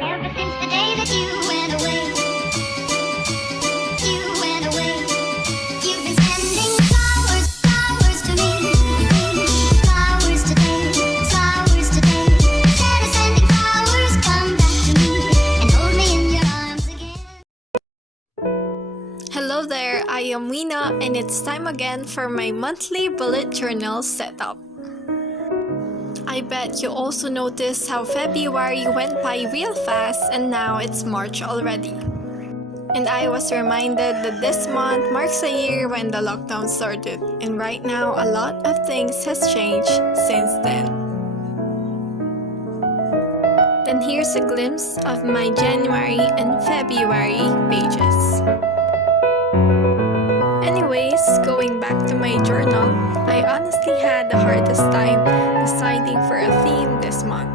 Ever since the day that you went away, you've been sending flowers, flowers to me, flowers today, flowers today. Instead of sending flowers, come back to me and hold me in your arms again. Hello there, I am Weena and it's time again for my monthly bullet journal setup. I bet you also noticed how February went by real fast and now it's March already. And I was reminded that this month marks a year when the lockdown started, and right now a lot of things has changed since then. Then here's a glimpse of my January and February pages. Anyways, going back to my journal, I honestly had the hardest time deciding for a theme this month.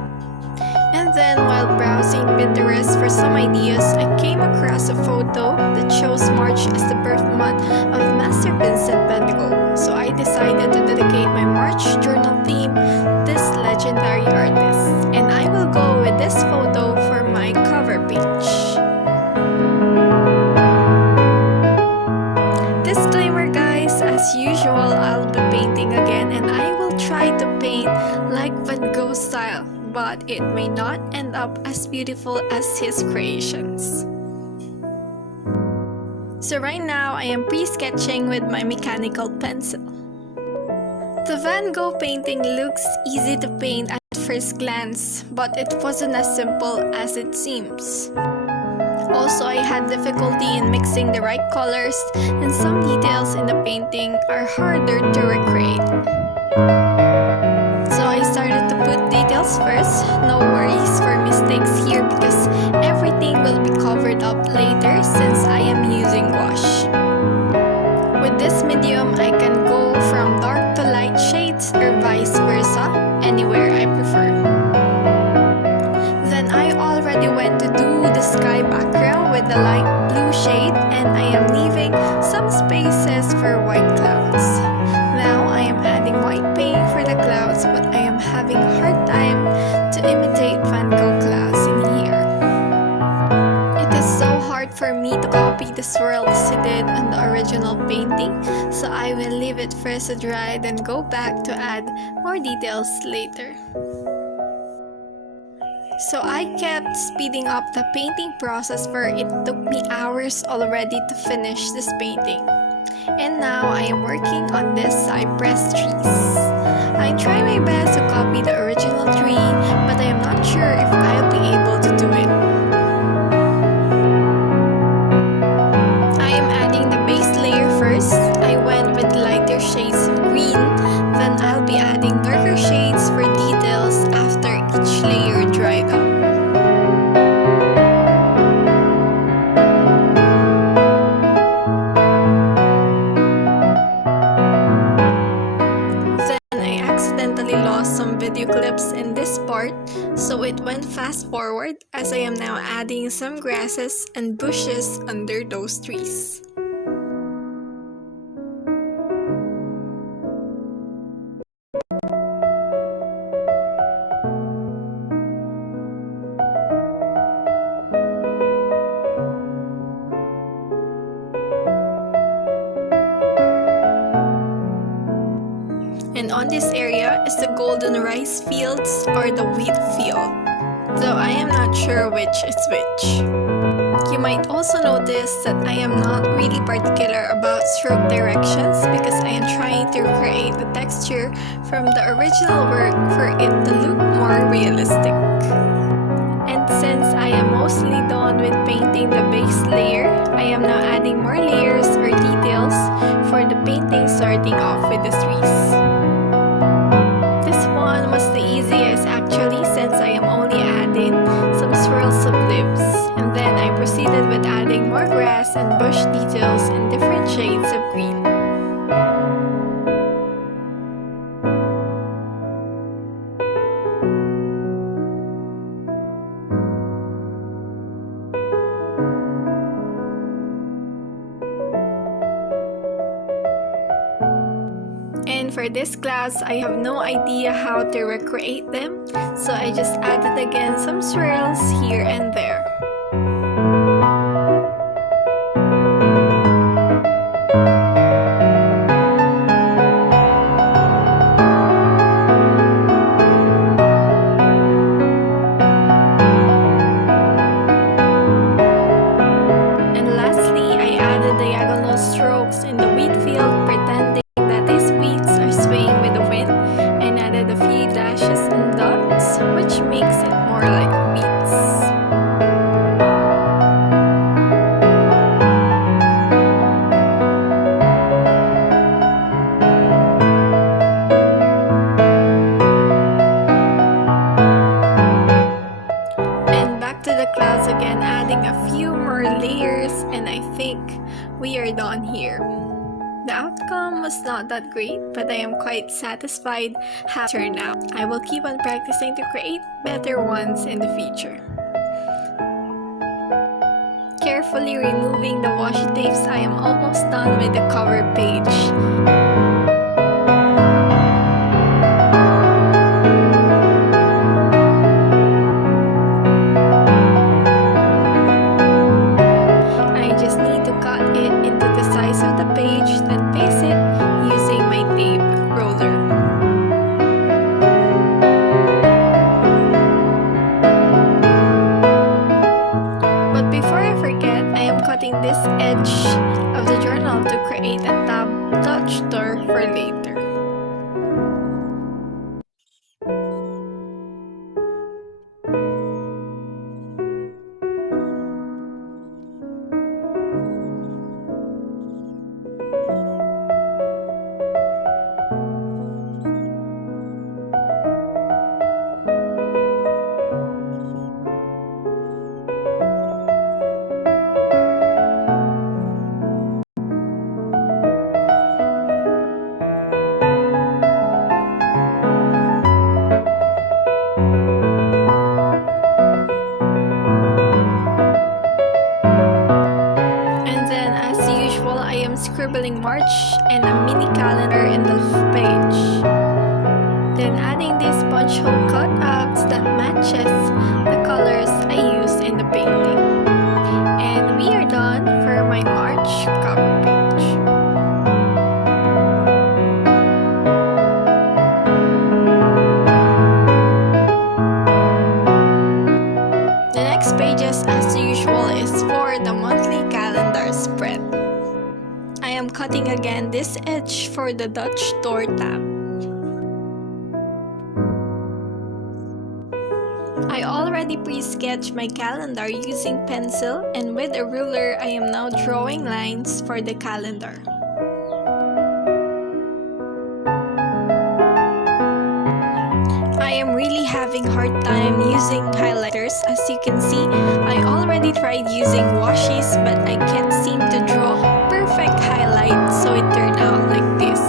And then while browsing Pinterest for some ideas, I came across a photo that shows March as the birth month of Master Vincent Van Gogh. So I decided to dedicate my March journal theme to this legendary artist. And I will go with this photo for my cover page. Disclaimer guys, as usual I'll be painting again and I will try to paint like Van Gogh style, but it may not end up as beautiful as his creations. So right now I am pre-sketching with my mechanical pencil. The Van Gogh painting looks easy to paint at first glance, but it wasn't as simple as it seems. Also, I had difficulty in mixing the right colors, and some details in the painting are harder to recreate. So I started to put details first. No worries for mistakes here because everything will be covered up later since I am using gouache. With this medium, I can go from dark to light shades or vice versa, anywhere I prefer. Then I already went to do the sky background with the light blue shade, and I am leaving some spaces for white clouds. Now I am adding white paint for the clouds, but I am having a hard time to imitate Van Gogh clouds in here. It is so hard for me to copy the swirls he did on the original painting, so I will leave it first to dry, then go back to add more details later. So I kept speeding up the painting process for it took me hours already to finish this painting. And now I am working on this Cypress Trees. I try my best to copy the original tree, but I am not sure if I'll be able to do it. I am adding the base layer first. I went with lighter shades of green, then I'll be adding darker shades for details after each layer dried up. Lost some video clips in this part, so it went fast forward as I am now adding some grasses and bushes under those trees. And on this area is the golden rice fields or the wheat field, though I am not sure which is which. You might also notice that I am not really particular about stroke directions because I am trying to create the texture from the original work for it to look more realistic. And since I am mostly done with painting the base layer, I am now adding more layers or details for the painting, starting off with the trees. This one was the easiest actually since I am only adding some swirls of leaves, and then I proceeded with adding more grass and bush details in different shades of green. And for these clouds, I have no idea how to recreate them, so I just added again some swirls here and there. to the clouds again, adding a few more layers, and I think we are done here. The outcome was not that great, but I am quite satisfied how it turned out. I will keep on practicing to create better ones in the future. Carefully removing the washi tapes, I am almost done with the cover page. This edge of the journal to create a tab touch door for later. Scribbling March and a mini calendar in the page. Then adding these sponge hole cutouts that matches the colors I used in the painting. And we are done for my March cover page. The next pages, as usual, is for the monthly calendar spread. I am cutting again this edge for the Dutch door tab. I already pre-sketched my calendar using pencil, and with a ruler I am now drawing lines for the calendar. I am really having hard time using highlighters. As you can see, I already tried using washes, but I can't seem to draw perfect highlight, so it turned out like this.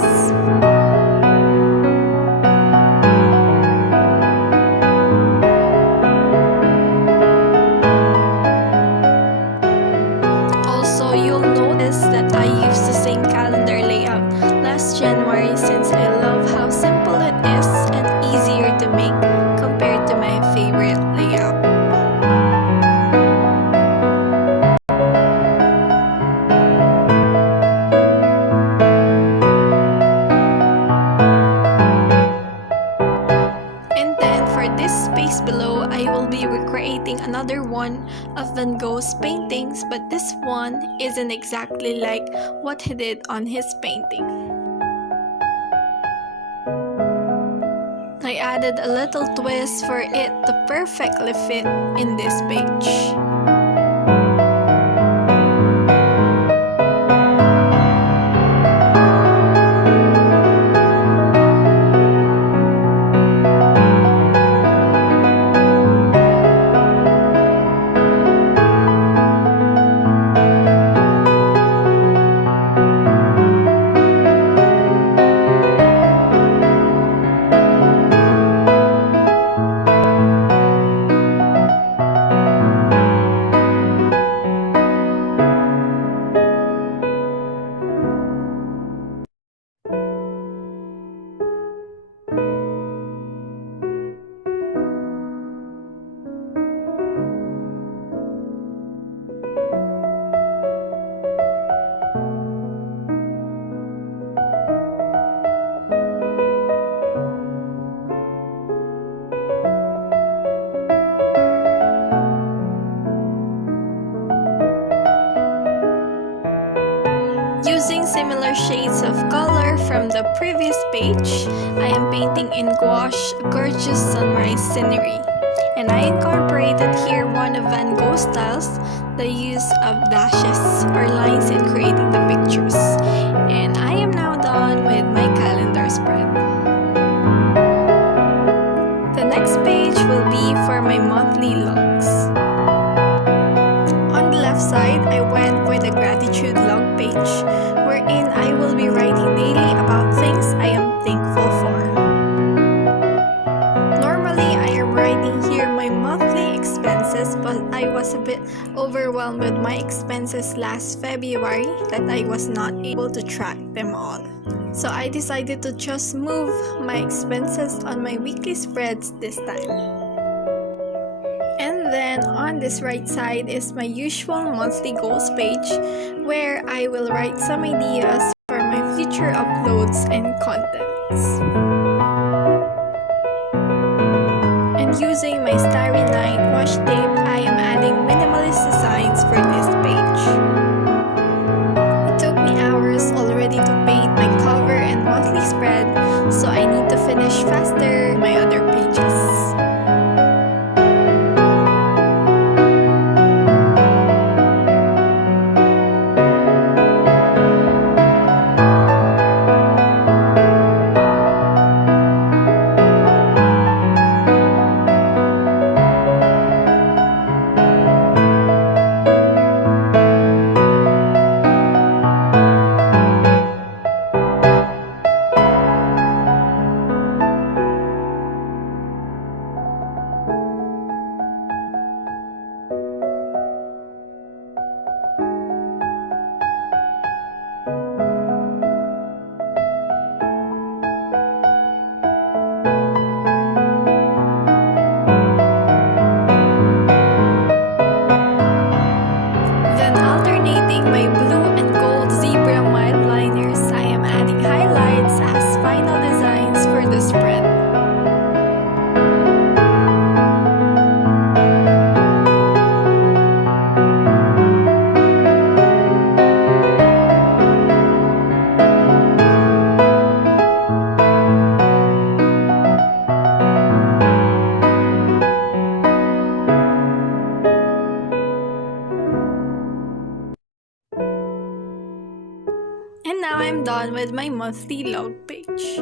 Also, you'll notice that I used the same calendar layout last January, since I love how simple it is and easier to make compared to my favorite layout. Below, I will be recreating another one of Van Gogh's paintings, but this one isn't exactly like what he did on his painting. I added a little twist for it to perfectly fit in this page. Using similar shades of color from the previous page, I am painting in gouache a gorgeous sunrise scenery. And I incorporated here one of Van Gogh styles, the use of dashes or lines in creating the pictures. And I am now done with my calendar spread. The next page will be for my monthly looks. side, I went with a gratitude log page, wherein I will be writing daily about things I am thankful for. Normally, I am writing here my monthly expenses, but I was a bit overwhelmed with my expenses last February that I was not able to track them all. So I decided to just move my expenses on my weekly spreads this time. And then on this right side is my usual monthly goals page, where I will write some ideas for my future uploads and contents. And using my Starry Night washi tape, I am adding minimalist designs for this page. It took me hours already to paint my cover and monthly spread, so I need to finish faster my other pages. And now I'm done with my monthly log page.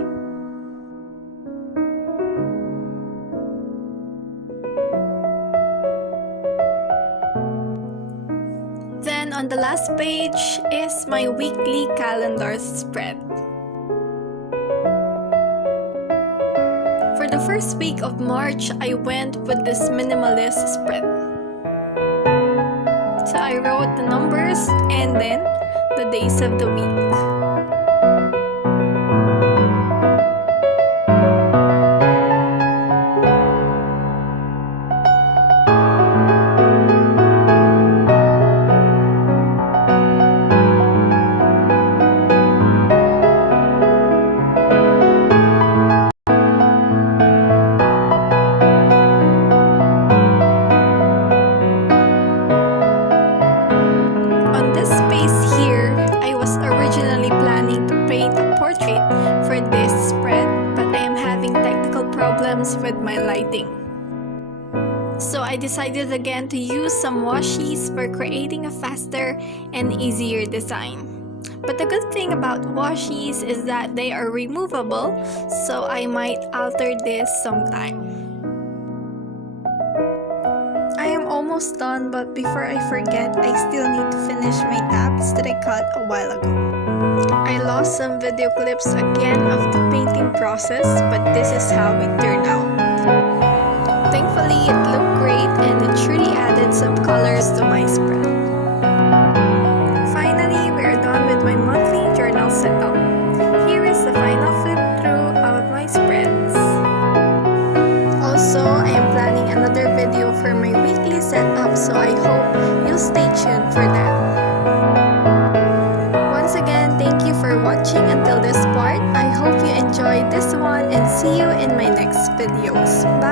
Then on the last page is my weekly calendar spread. For the first week of March, I went with this minimalist spread. So I wrote the numbers and then the days of the week. With my lighting. So I decided again to use some washies for creating a faster and easier design. But the good thing about washies is that they are removable, so I might alter this sometime. I am almost done, but before I forget, I still need to finish my tabs that I cut a while ago. I lost some video clips again of the painting process, but this is how it turned out. Thankfully, it looked great and it truly added some colors to my spread. Finally, we are done with my monthly journal setup. Here is the final flip through of my spreads. Also, I am planning another video for my weekly setup, so I hope you'll stay tuned for that. Once again, thank you for watching until this part. I hope you enjoyed this one and see you in my next videos.